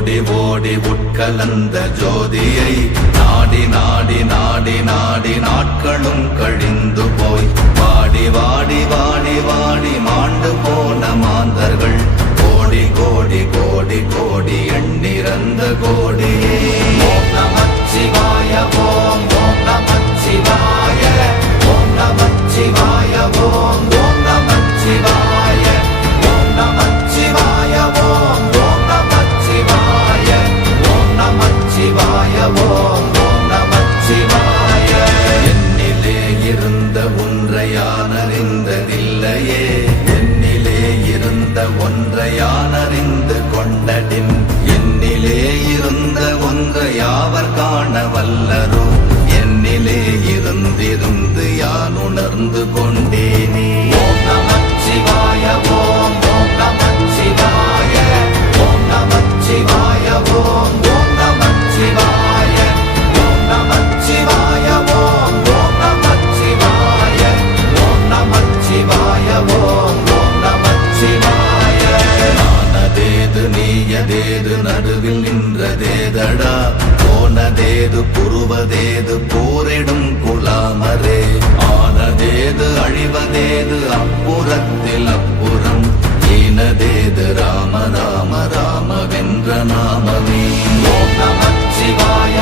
ஓடி ஓடி உட்கலந்த ஜோதியை நாடி நாடி நாடி நாடி நாட்களும் கழிந்து போய் வாடி வாடி வாடி வாடி மாண்டு போன மாந்தர்கள் கோடி கோடி கோடி கோடி எண்ணிறந்த கோடியே. ஓம் நமச்சிவாய ஓம் ஓம் நமச்சிவாய ஓம் நமச்சிவாய ஓம் ஓம் நமச்சிவாய ஓம் நமச்சிவாய ஓம் ஓம் நமச்சிவாய ஓம் நமச்சிவாய ஓம் ஓம் நமச்சிவாய. என்னிலே இருந்த ஒன்றை யான் அறிந்ததில்லையே, என்னிலே இருந்த ஒன்றை யான் அறிந்து கொண்டடின், என்னிலே இருந்த ஒன்றை யாவர் காண வல்லரோ, என்னிலே இருந்திருந்து யான் உணர்ந்து கொண்டேனே. ஓம் நமச்சிவாய ஓம் ஓம் நமச்சிவாய ஓம் நமச்சிவாய ஓம் ஓம் நமச்சிவாய ஓம் நமச்சிவாய ஓம் ஓம் நமச்சிவாய ஓம் நமச்சிவாய ஓம் ஓம் நமச்சிவாய. நானதேது நீயதேது நடுவில் நின்றதேதடா, போனதேது புருவதேது போரிடும் குலாமரே, ஆனதேது அழிவதேது அப்புறத்தில் அப்புறம், ஈனதேது ராம ராம ராம வென்ற நாமமே. ஓம் நமச்சிவாய